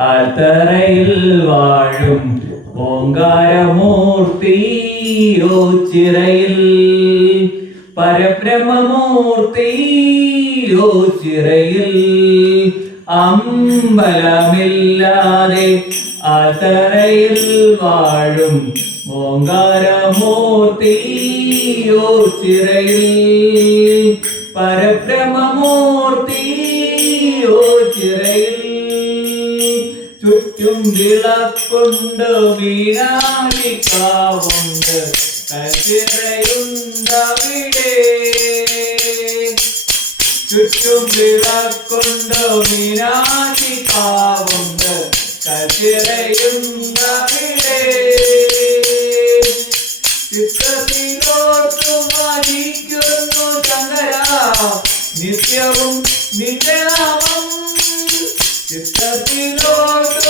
ആൽത്തറയിൽ വാഴും ഓങ്കാരമൂർത്തി ചിറയിൽ പരബ്രഹ്മമൂർത്തി ചിറയിൽ അമ്പലമില്ലാതെ ആൽത്തറയിൽ വാഴും ഓങ്കാരമൂർത്തി ചിറയിൽ പരബ്രഹ്മമൂർത്തി ചിറയിൽ ചുറ്റും വിളക്കുണ്ട് വീണാഴിക്കാവുണ്ട് കൽച്ചിറയുണ്ടവിടെ ചുറ്റും വിളക്കുണ്ട് വീണാഴിക്കാവുണ്ട് കൽച്ചിറയുണ്ടവിടെ ചിത്രത്തിലോർത്തു വഹിക്കുന്നു ചന്ദ്ര നിത്യവും നിന്റെ നാമം ചിത്രത്തിലോർത്തു